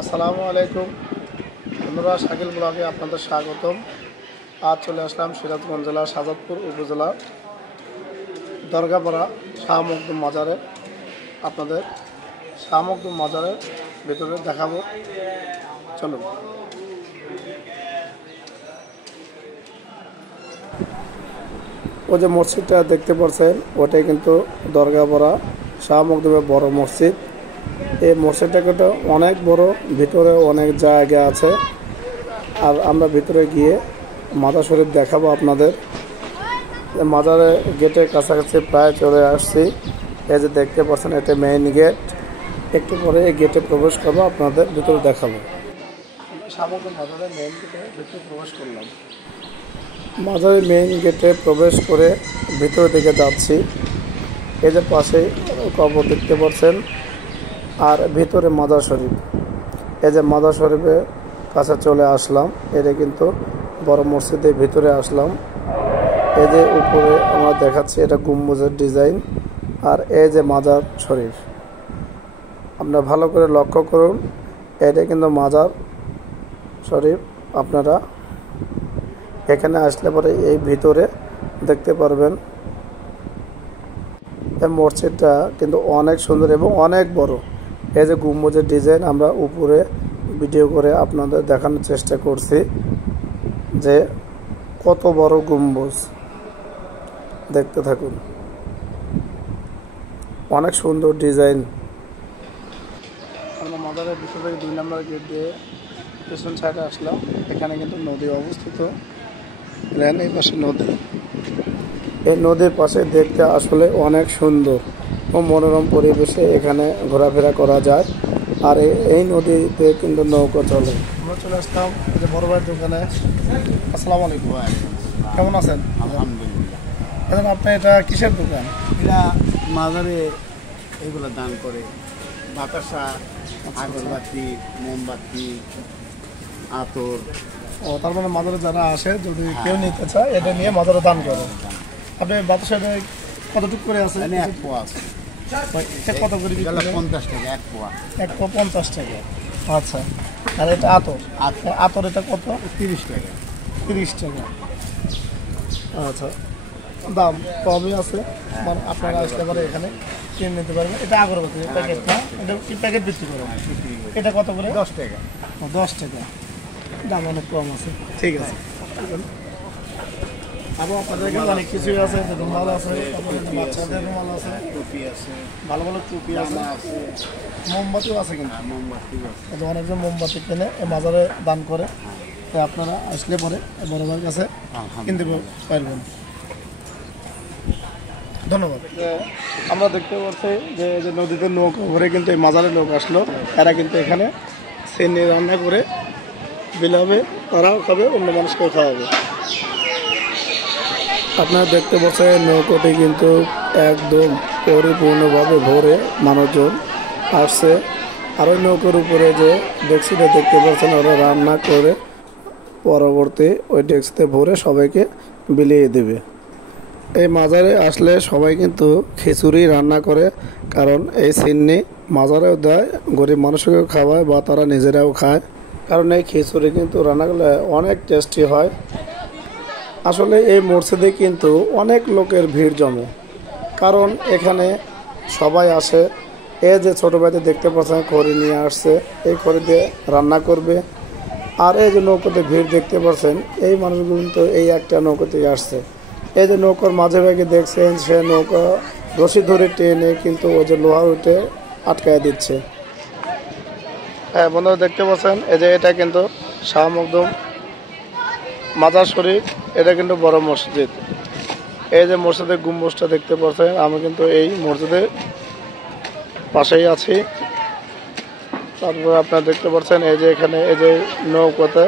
আসসালামু আলাইকুম বন্ধুরা, শাকিল ব্লগে আপনাদের স্বাগতম। আজ চলে আসলাম সিরাজগঞ্জ জেলার শাহজাদপুর উপজেলার দরগাপাড়া শাহ মখদুম মাজারে। আপনাদের শাহ মখদুম মাজারের ভেতরে দেখাবো, চলুন। ও যে মসজিদটা দেখতে পাচ্ছেন ওটাই কিন্তু দরগাপাড়া শাহ মখদুমের বড় মসজিদ। এই মসজিদটা কিন্তু অনেক বড়, ভিতরে অনেক জায়গা আছে। আর আমরা ভিতরে গিয়ে মাজার শরীফ দেখাবো আপনাদের। মাজারের গেটের কাছাকাছি প্রায় চলে আসছি। এই যে দেখতে পাচ্ছেন এটা মেইন গেট। একটু পরে এই গেটে প্রবেশ করবো, আপনাদের ভিতরে দেখাবো। মাজারের মেইন গেটে ভিতরে প্রবেশ করলাম। মাজারের মেইন গেটে প্রবেশ করে ভিতরের দিকে যাচ্ছি। এই যে পাশে কবর দেখতে পাচ্ছেন, আর ভিতরে মাজার শরীফ। এই যে মাজার শরীফের কাছে চলে আসলাম। এটা কিন্তু বড় মসজিদের ভিতরে আসলাম। এই যে উপরে আমরা দেখাচ্ছি এটা গম্বুজের ডিজাইন, আর এই যে মাজার শরীফ আপনারা ভালো করে লক্ষ্য করুন। এটা কিন্তু মাজার শরীফ। আপনারা এখানে আসলে পরে এই ভিতরে দেখতে পারবেন। এই মসজিদটা কিন্তু অনেক সুন্দর এবং অনেক বড়। এই যে গম্বুজের ডিজাইন আমরা উপরে ভিডিও করে আপনাদের দেখানোর চেষ্টা করছি যে কত বড় গম্বুজ। দেখতে থাকুন, অনেক সুন্দর ডিজাইন। আমরা মাজারের ভিতর থেকে 2 নম্বর গেট দিয়ে পেছন সাইডে আসলাম। এখানে কিন্তু নদী অবস্থিত, এই পাশে নদী। এই নদীর পাশে দেখতে আসলে অনেক সুন্দর ও মনোরম পরিবেশে এখানে ঘোরাফেরা করা যায়। আর এই নদীতে কিন্তু নৌকা চলে। আমরা চলে আসলাম যে বড় ভাইয়ের দোকানে। আসসালামু আলাইকুম, কেমন আছেন? আলহামদুলিল্লাহ। এখন আপনার এটা কিসের দোকান? এটা মাজারে এগুলো দান করে, বাতাসা, আগরবাতি, মোমবাতি, আতর। ও, তার মানে মাজারে যারা আসে যদি কেউ নিতে চায় এটা নিয়ে মাজারে দান করে। আপনি বাতাসা কতটুকু করে আছে? এক পোয়া আছে। এটা কত করে? 50 টাকা এক পোয়া। 1 পোয়া 50 টাকা। আচ্ছা, আর এটা আতর? আতর এটা কত? 30 টাকা। 30 টাকা। আচ্ছা, দাম কমই আছে। মানে আপনারা আসতে পারে এখানে কিনে নিতে পারবেন। এটা আগরবাতি প্যাকেট না? এটা কি প্যাকেট বিক্রি করেন? এটা কত করে? 10 টাকা। 10 টাকা, দাম অনেক কম আছে। ঠিক আছে। আরও আপনাদের এখানে অনেক কিছুই আছে, রুমাল আছে, বাচ্চাদের রুমাল আছে, টুপি আছে, ভালো ভালো টুপি আছে, মোমবাতিও আছে। কিন্তু মোমবাতি আছে। অনেকজন মোমবাতি কিনে এই মাজারে দান করে। তাই আপনারা আসলে পরে বড় ভাইয়ের কাছে কিনতে পারবেন। ধন্যবাদ। আমরা দেখতে পাচ্ছি যে নদীতে নৌকা ঘুরে কিন্তু এই মাজারে লোক আসলো। এরা কিন্তু এখানে সেনি রান্না করে বিলাবে, তারাও খাবে, অন্য মানুষকেও খাওয়াবে। আপনারা দেখতে পাচ্ছেন নৌকাটি কিন্তু একদম পরিপূর্ণভাবে ভরে মানুষজন আসছে। আর ওই নৌকার উপরে যে ডেক্সিটা দেখতে পাচ্ছেন ওরা রান্না করে পরবর্তী ওই ডেক্সিতে ভরে সবাইকে বিলিয়ে দেবে। এই মাজারে আসলে সবাই কিন্তু খিচুড়ি রান্না করে, কারণ এই সিন্নি মাজারেও দেয়, গরিব মানুষকেও খাওয়ায় বা তারা নিজেরাও খায়। কারণ এই খিচুড়ি কিন্তু রান্না করলে অনেক টেস্টি হয়। আসলে এই মসজিদে কিন্তু অনেক লোকের ভিড় জমে, কারণ এখানে সবাই আসে। এই যে ছোটো ভাইতে দেখতে পাচ্ছেন খড়ি নিয়ে আসছে, এই খড়ি দিয়ে রান্না করবে। আর এই যে নৌকাতে ভিড় দেখতে পাচ্ছেন, এই মানুষগুলো কিন্তু এই একটা নৌকাতে আসছে। এই যে নৌকার মাঝে ভাগে দেখছেন, সে নৌকা রশি ধরে টেনে কিন্তু ওই যে লোহার উঠে আটকায় দিচ্ছে। হ্যাঁ বন্ধুরা, দেখতে পাচ্ছেন এই যে এটা কিন্তু শাহ মখদুম মাজার শরীফ। এটা কিন্তু বড় মসজিদ। এই যে মসজিদের গম্বুজটা দেখতে পাচ্ছেন, আমি কিন্তু এই মসজিদের পাশেই আছি। তারপর আপনারা দেখতে পাচ্ছেন এই যে এখানে এই যে নৌকাতে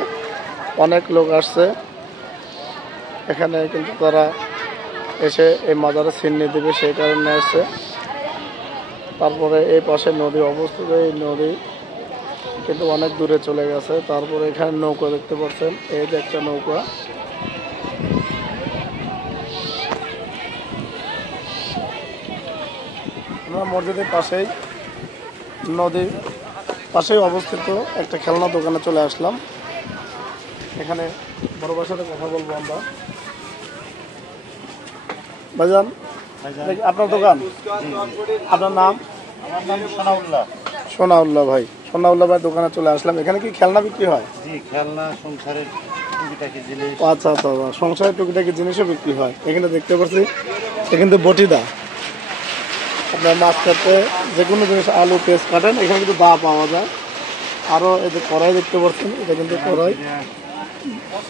অনেক লোক আসছে। এখানে কিন্তু তারা এসে এই মাজারে ছিন্নি দেবে, সেই কারণে আসছে। তারপরে এই পাশে নদী অবস্থিত, এই নদী কিন্তু অনেক দূরে চলে গেছে। তারপরে এখানে নৌকা দেখতে পাচ্ছেন, এই যে একটা নৌকা। আমরা মসজিদের পাশেই নদী পাশেই অবস্থিত একটা খেলনা দোকানে চলে আসলাম। এখানে বড় ভাইয়ের সাথে কথা বলবো আমরা। ভাইজান, আপনার দোকান, আপনার নাম? আমার নাম সোনাউল্লাহ। সোনাউল্লাহ ভাই, সোনাউল্লাহ ভাই দোকানে চলে আসলাম। এখানে কি খেলনা বিক্রি হয়? জি, খেলনা সংসারের টুকিটাকি জিনিস। আচ্ছা আচ্ছা, সংসারের টুকিটাকি জিনিসও বিক্রি হয়। এখানে দেখতে পাচ্ছি এটা কিন্তু বটিদা। আপনার মাছ কাটতে যে কোনো জিনিস, আলু পেঁয়াজ কাটেন, এখানে কিন্তু দা পাওয়া যায়। আরও এই যে কড়াই দেখতে পাচ্ছেন, এটা কিন্তু কড়াই।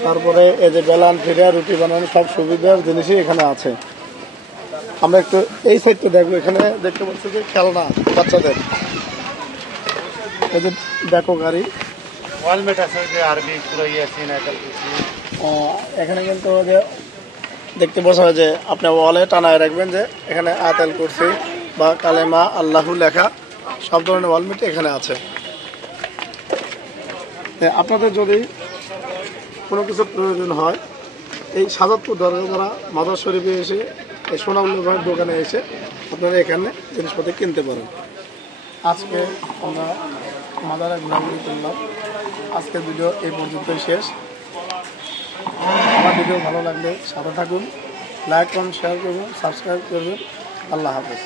তারপরে এই যে বেলান, ফিরা, রুটি বানানো সব সুবিধার জিনিসই এখানে আছে। আমরা একটু এই সাইডটা দেখবো। এখানে দেখতে পাচ্ছি যে খেলনা বাচ্চাদের, এই যে দেখো গাড়ি, ওয়ালমেট আছে যে আরবি পুরো ইয়াসিন আয়াতুল কুরসি। এখানে কিন্তু যে দেখতে পাচ্ছেন যে আপনি ওয়ালে টানায় রাখবেন যে এখানে আয়াতুল কুরসি বা কালেমা আল্লাহু লেখা সব ধরনের ওয়ালমেট এখানে আছে। আপনাদের যদি কোনো কিছু প্রয়োজন হয়, এই সাজাদপুর দরগাপাড়া মাদার শরীফে এসে এই সোনাউল্লাহ ভাইয়ের দোকানে এসে আপনারা এখানে জিনিসপত্র কিনতে পারেন। আজকে আমরা মাদারে ঘোরাঘুরি করলাম। আজকের ভিডিও এই পর্যন্তই শেষ। আমার ভিডিও ভালো লাগলে সাথে থাকুন, লাইক করুন, শেয়ার করুন, সাবস্ক্রাইব করবেন। আল্লাহ হাফেজ।